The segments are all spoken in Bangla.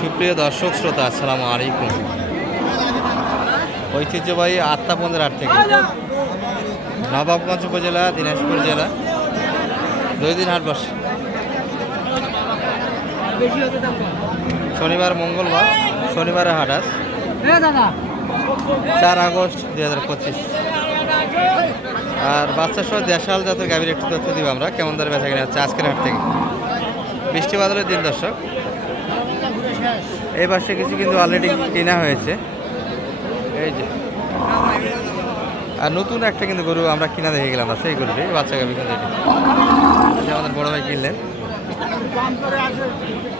সুপ্রিয় দর্শক, শ্রোতা, আসসালামু আলাইকুম। ঐতিহ্যবাহী আত্মাপন্দের হাট থেকে নবাবগঞ্জ উপজেলা, দিনাজপুর জেলা দুই দিন হাট বসে। শনিবার, মঙ্গলবার শনিবারে হাট আস চার আগস্ট দুই হাজার পঁচিশ। আর বাচ্চা সহ দেশাল জাতের গাভীর একটু তথ্য দিব আমরা, কেমন দরে বেচা হচ্ছে আজকের হাট থেকে। বৃষ্টি বাদলের দিন, দর্শক। এই পাশে কিছু কিন্তু অলরেডি কেনা হয়েছে। এই যে। আর নতুন একটা কিন্তু গরু আমরা কিনা দেখে গেলাম সেই গরুটি বাচ্চা গাভি কিন্তু এটি। আমাদের বড় ভাই কিনলেন।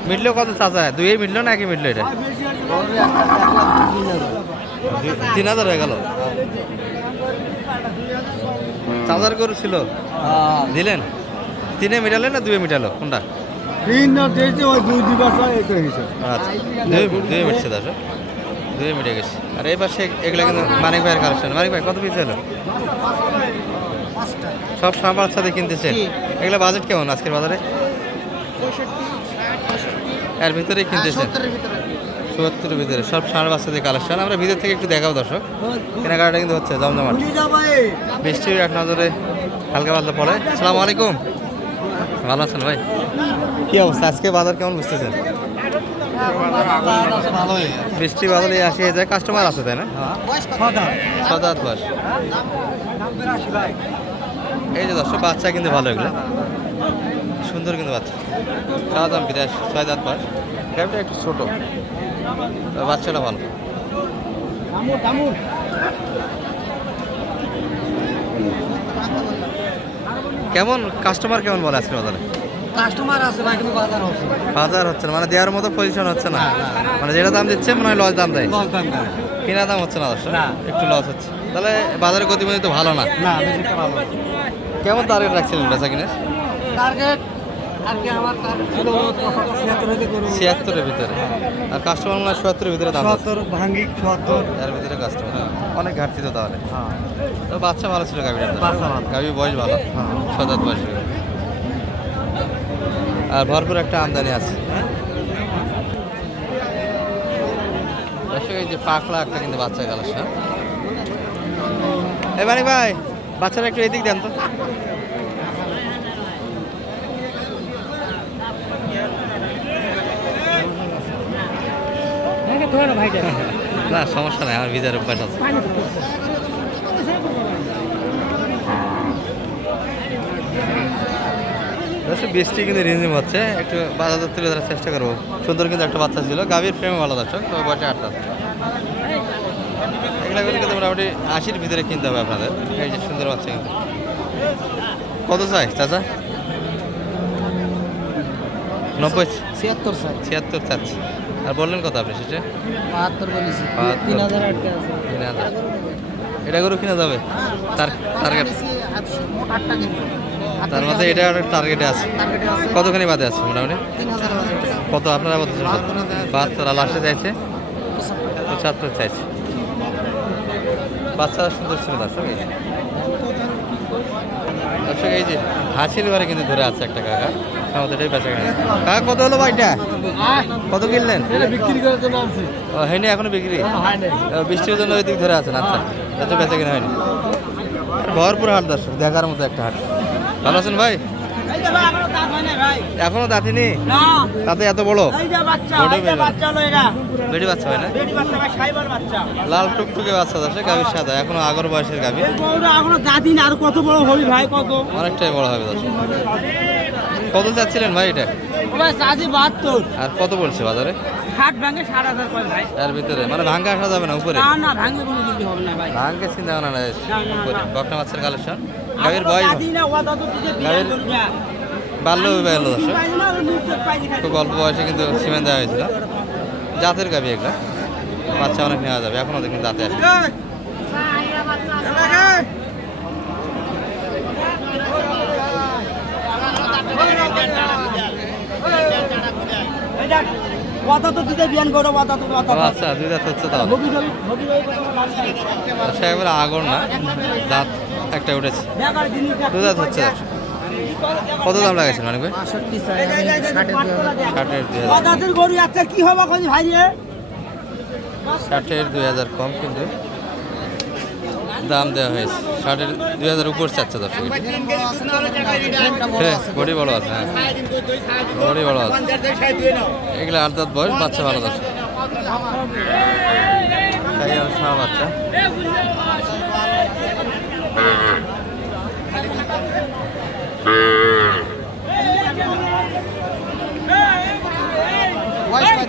মিটলো কত চাচা? দুই মিটলো না একই মিটলো এটা? তিন হাজার হয়ে গেল। চাচার গরু ছিল? দিলেন? তিনে মিটালে না দুয়ে মিটালো? কোনটা? তিন না দিয়েছে ওই দুই দিবস এটা হিসেবে আচ্ছা। দুই দুই মিটছে দাদা দুই মিটে গেছে। আর এই পাশে এগুলো কিন্তু মানিক ভাইয়ের কালেকশন মানিক ভাই কত পিস হলো সব সাথে কিনতেছেন? এগুলো বাজেট কেমন আজকের বাজারে? এর ভিতরেই কিনতেছেন? ভিতরে। সব সাড়ে বাচ্চাদের কালেকশন আমরা ভিতর থেকে একটু দেখাও দর্শক। কেনাকাটা কিন্তু হচ্ছে জমজমাট। বৃষ্টির এক নজরে হালকা পাতলা পড়ে। আসসালামু আলাইকুম। ভালো আছেন ভাই? কি অবস্থা? আজকে বাজার কেমন বুঝতেছেন? বৃষ্টি বাদলে আসে যায় কাস্টমার আছে, তাই না? ছদাত বাস এই যে দর্শক, বাচ্চা কিন্তু ভালো এগুলো। সুন্দর কিন্তু বাচ্চা। চাওয়া দাম বিদেশ ছয় দাঁত বাস গাড়িটা একটু ছোটো। বাচ্চাটা ভালো। কেমন কাস্টমার কেমন বলে আজকের বাজারে? কাস্টমার আছে ভাই কিন্তু বাজার হচ্ছে বাজার হচ্ছে না মানে দেওয়ার মতো পজিশন হচ্ছে না। মানে যেটা দাম দিচ্ছে মনে হয় লস দাম দেয়। কেনা দাম হচ্ছে না দর্শক। একটু লস হচ্ছে। তাহলে বাজারের গতিবিধি তো ভালো না? না কেমন টার্গেট রাখছিলেন বেচা কিনে? টার্গেট ছিয়াত্তরের ভিতরে। আর কাস্টমার মনে সত্তরের ভিতরে দাম ভাঙ্গি এর ভিতরে কাস্টমার অনেক ঘাটতি তো তাহলে। হ্যাঁ। তো বাচ্চা ভালো ছিল গাভিটার বাচ্চা ভালো। গাভি বয়স ভালো? হ্যাঁ। সদাত বয়স আর ভরপুর একটা আমদানি আছে। এই যে পাকলা একটা কিন্তু বাচ্চা কালেকশন। এবারে ভাই বাচ্চারা একটু এদিক দেন তো। না সমস্যা নাই আমার ভিজার অভ্যাস আছে। বৃষ্টি কিন্তু রিমঝিম হচ্ছে একটু বাজার দর তুলে ধরার চেষ্টা করব। সুন্দর কিন্তু একটা বাচ্চা ছিল গাভীর ফ্রেমে ভালো দর্শক তবে বয়সে আটটা এগুলো কিন্তু মোটামুটি আশির ভিতরে কিনতে হবে আপনাদের এই যে সুন্দর বাচ্চা কিন্তু। কত চাই চাচা? নব্বই? ছিয়াত্তর ছিয়াত্তর চাচ্ছি। আর বললেন কত আপনি সেটা বাহাত্তর বলেছি। তিন হাজার আটকে আছে। তিন হাজার। এটা গরু কিনা যাবে? তার টার্গেট তার মধ্যে এটা টার্গেটে আছে। কতখানি বাদে আছে মোটামুটি? কত আপনারা বলতেছেন বাহাত্তর আর লাস্টে চাইছে? পঁচাত্তর। চাইছে। বাচ্চারা সুন্দর ছিল এই যে। দর্শক এই যে হাসির বারে কিন্তু ধরে আছে একটা কাকা। আমাদেরটাই বেচা কেনা। কাকা কত হলো ভাইটা? কত কিনলেন? বিক্রি করার জন্য আনছি। ও হয়নি এখনও বিক্রি? বৃষ্টির জন্য ওই দিক ধরে আছেন আচ্ছা। এত বেচা কেনা হয়নি। ভরপুর হাট দর্শক দেখার মতো একটা হাট। ভালো আছেন ভাই? এখনও নাই দাঁতিনি তাতে এত বড়? বেটি বাচ্চা হয় না? লাল টুকটুকে বাচ্চা দর্শক গাভীর সাদা এখনও আগর বয়সের গাভী। এখনও আর কত বড় হবি ভাই কত? অনেকটাই বড় হবে দর্শক। কত চাচ্ছিলেন ভাই এটা? আর কত বলছে বাজারে? ষাট ভাঙে ষাট হাজার করে ভাই। এর ভিতরে? মানে ভাঙ্গা আসা যাবে না উপরে? না না ভাঙলে কোনো কিছু হবে না ভাই। ভাঙ্গে চিন্তা ভাবনা না না, না, উপরে না। বকনা মাছের কালেকশন। গাভীর বয়স বাল্য বিবাহ। খুব অল্প বয়সে কিন্তু সিমেন্ট দেওয়া হয়েছিল। জাতের গাভী এগুলা। বাচ্চা অনেক নেওয়া যাবে এখনও দেখুন দাঁতে আসে। আচ্ছা দুই দাঁত হচ্ছে তাহলে আগর না দাঁত একটা উঠেছে। দু দাঁত হচ্ছে। কত দাম লাগাইছেন অনেক ভাই? ষাটের দুই হাজার গরু একটা কি হবে ভাই ষাটের দুই হাজার কম কিন্তু দাম দেওয়া হয়েছে। ষাটের দুই হাজার উপর চাচ্ছে দর্শক। হ্যাঁ বডি বড় আছে হ্যাঁ। বডি বড় আছে। এগুলো আট দাঁত বয়স বাচ্চা ভালো আর বাচ্চা বয়স কয়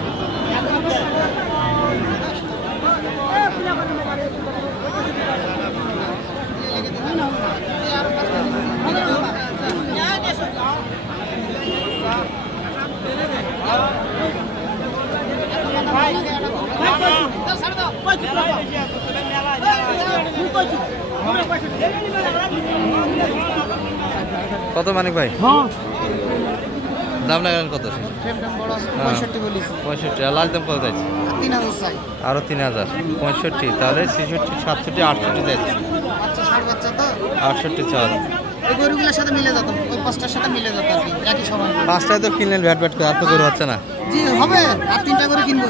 কত মানিক ভাই? দাম লাগালেন কত? হ্যাঁ। পঁয়ষট্টি। আর লাল দাম কত চাই। আরও তিন হাজার। পঁয়ষট্টি। তাহলে ছেষট্টি সাতষট্টি আটষট্টি তো? আটষট্টি চাওয়া দাম ওই গরুগুলোর সাথে মিলে যেত। ওই পাঁচটার সাথে মিলে যেত আর কি। একই সময়। পাঁচটায় তো কিনলেন ভ্যাট ভ্যাট করে। আর তো গরু হচ্ছে না? জি হবে। আর তিনটা করে কিনবো।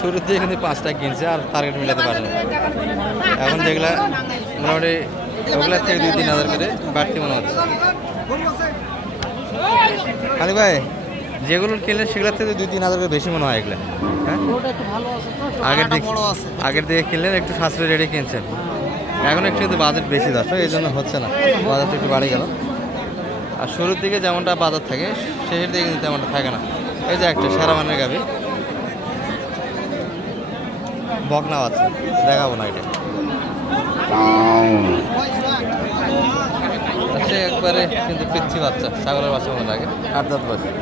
শুরুর দিয়ে কিন্তু পাঁচটা কিনছে আর টার্গেট মিলাতে পারেনি এখন যেগুলা মোটামুটি ওগুলার থেকে দুই তিন হাজার করে বাড়তি মনে হচ্ছে। খালি ভাই যেগুলো কিনলেন সেগুলোর থেকে দুই তিন হাজার করে বেশি মনে হয় এগুলো হ্যাঁ? আগের দিক আগের দিকে কিনলেন একটু সাশ্রয় রেটে কিনছেন। এখন একটু কিন্তু বাজেট বেশি দর্শক এই জন্য হচ্ছে না। বাজারটা একটু বাড়ে গেল। আর শুরুর দিকে যেমনটা বাজার থাকে, শেষের দিকে কিন্তু তেমনটা থাকে না। এই যে একটা সেরা মানের গাবি বকনাও আছে, দেখাবো না এটা। আচ্ছা একবারে কিন্তু পিচ্ছি বাচ্চা, ছাগলের বাচ্চা মনে লাগে আট দশ বছর।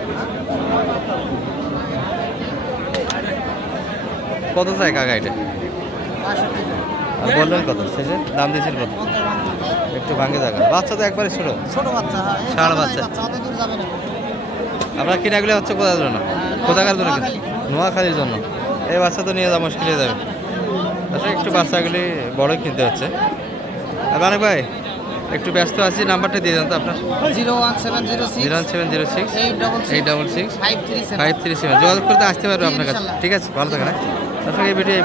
কত চাই কাকা এটা? বললেন কত? শেষে দাম দিয়েছেন কত? একটু ভাঙে জায়গা বাচ্চা তো একবারে ছোট। ছোট বাচ্চা হ্যাঁ ষাঁড় বাচ্চা। বাচ্চা অত দূর না। আপনার কিনাগুলো হচ্ছে কোথার জন্য? কোথাকার জন্য নোয়াখালীর জন্য। এই বাচ্চা তো নিয়ে যাওয়া মুশকিল হয়ে যাবে। আচ্ছা একটু বাচ্চাগুলি বড় কিনতে হচ্ছে। আর ভাই একটু ব্যস্ত আছি নাম্বারটা দিয়ে দেন তো আপনার। Zero one seven zero zero six seven zero six. Eight double six. Five three seven. যোগাযোগ করতে আসতে পারবে আপনার কাছে। ঠিক আছে ভালো থাকে না দর্শক এই ভিডিও